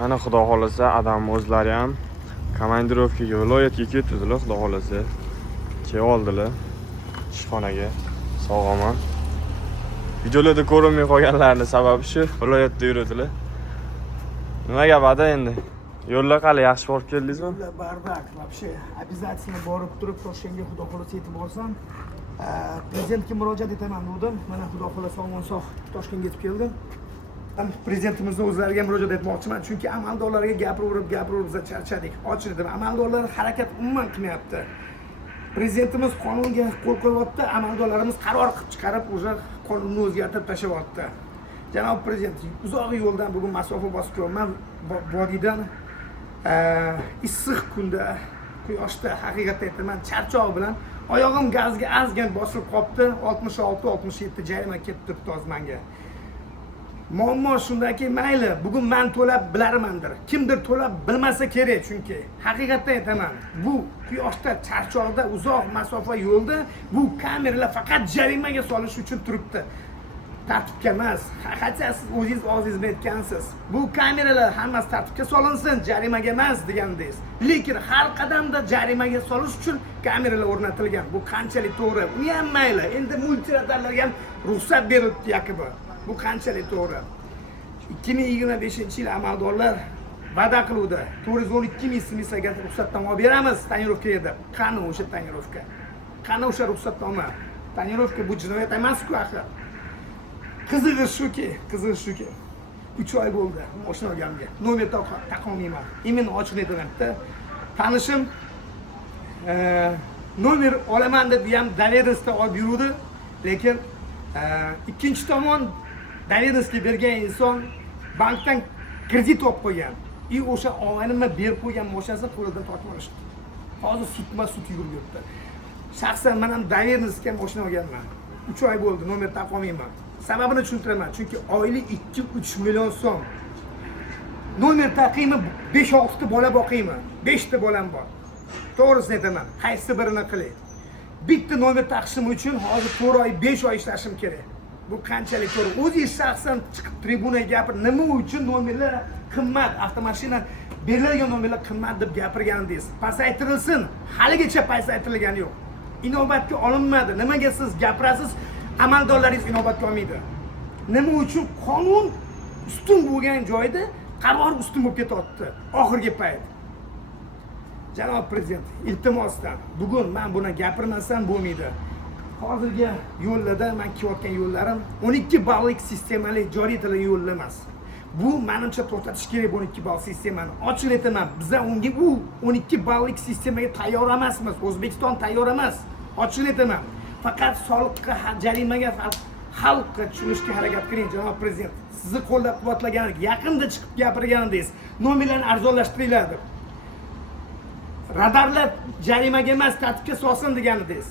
Mana xudo xolasa adam o'zlari ham komandirovkaga viloyatga ketdilar, xudo xolasa. Kelib oldilar ishxonaga. Sog'oman. Videolarda ko'rinmay qolganlarning sababi shu, viloyatda yuradilar. Nima gap ada endi? Yo'llar qali yaxshi borib keldingizmi? Yo'llar bardak, вообще обязательно borib turib Toshkentga xudo xolasa yetib olsam, prezidentga murojaat etaman dedim. Mana xudo xolasa omon sog' Toshkentga yetib keldim. Prezidentimizning o'zlariga murojaat etmoqchiman, chunki amaldorlarga gapirib biz charchadik. Ochib dedim, amaldorlar harakat umuman qilmayapti. Prezidentimiz qonunga qo'l qo'yyapti, amaldorlarimiz qaror qilib chiqarib, o'sha qonunni o'zgartirib tashlayapti. Janob prezident, uzoq yo'ldan bugun masofa bosib kelyapman. Vodiydan issiq kunda, quyoshda haqiqatdan aytaman, charchoq bilan oyog'im gazga azgan bosilib qopti. 66-67 jarima ketdi tozmanga. Muammo shundaki, mayli, bugun men to'lab bilarmandir. Kimdir to'lab bilmasa kerak, chunki haqiqatdan aytaman, bu quyoshda, charchoqda, uzoq masofa yo'lda bu kameralar faqat jarimaga solish uchun turibdi. Tartibga emas. Hatto siz o'zingiz og'zingizda aytgansiz. Bu kameralar hammasi tartibga solinsin, jarimaga emas degandingiz. Lekin har qadamda jarimaga solish uchun kameralar o'rnatilgan. Bu qanchalik to'g'ri? U ham mayli. Endi multiradarlarga ham ruxsat berilibdi yaqibi. Bu qanchalik to'g'ri? 2025-yil amaldorlar va'da qiluvdi. 412 ming smissaga ruxsatnoma beramiz tonirovkaga deb. Qani o'sha tonirovka? Qani o'sha ruxsatnoma? Tonirovka bu jinoyat emas-ku axir. Qizig'i shuki, 3 oy bo'ldi mashina olganimga. Nomer taqolmayman. Imенно ochiq aytaman-da. Tanishim nomer olaman deb ham doверенностьda olib yurdi, lekin ikkinchi tomon doверенностьga bergan inson bankdan kredit olib qo'ygan. O'sha og'animga berib qo'ygan mashinasini qo'lidan tortib olishdi. Hozir sud yurib yuribdi. Shaxsan men ham doверенностьga mashina olganman. 3 oy bo'ldi, nomer taqolmayman. Sababini tushuntiraman, chunki oylik 2-3 million so'm. Nomer taqiymi, 5-6 ta bola boqiymi? 5 ta bolam bor. To'g'risini aytaman, qaysi birini qilay? Bitta nomer taqishim uchun hozir 4 oy, 5 oy ishlashim kerak. Bu qanchalik to'g'ri? O'zingiz shaxsan chiqib tribunaga gapir, nima uchun nomerlar qimmat, avtomashina beriladigan nomerlar qimmat deb gapirgandingiz. Pasaytirilsin, haligacha pasaytirilgani yo'q. Inobatga olinmadi. Nimaga siz gapirasiz? Amaldorlaringiz inobatga olmaydi. Nima uchun qonun ustun bo'lgan joyda qaror ustun bo'lib ketyapti oxirgi payt. Janob prezident, iltimosdan bugun men buni gapirmasam bo'lmaydi. Hozirgi yo'llarda men kelayotgan yo'llarim 12 ballik sistemali joriy etilgan yo'llar emas. Bu menimcha to'xtatish kerak bu 12 ball sistemani. Ochiq aytaman, biz unga bu 12 ballik sistemaga tayyor emasmiz. O'zbekiston tayyor emas. Ochiq aytaman. Faqat soliqqa, jarimaga xalqqa tushunishga harakat qiling, janob prezident. Sizni qo'llab-quvvatlagan, yaqinda chiqib gapirganingiz, nomerlarni arzonlashtiringlar deb. Radarlar jarimaga emas, tartibga solsin deganingiz.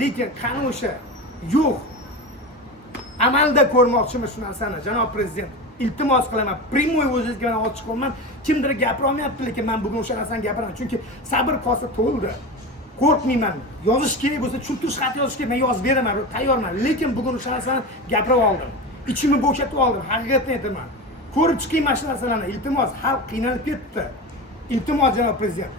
Lekin qani o'sha? Yo'q. Amalda ko'rmoqchimiz shu narsani, janob prezident. Iltimos qilaman, primoy o'zingizga bilan ochiq qo'yman. Kimdir gapira olmayapti, lekin men bugun o'sha narsani gapiraman, chunki sabr kosa to'ldi. Qo'rqmayman. Yozish kerak bo'lsa, tushuntirish xat yozish kerak, men yozib beraman, tayyorman. Lekin bugun o'sha narsani gapirib oldim. Ichimni bo'shatib oldim, haqiqatni aytaman. Ko'rib chiqing mana shu narsalarni. Iltimos, xalq qiynalib ketdi. Iltimos, janob prezident.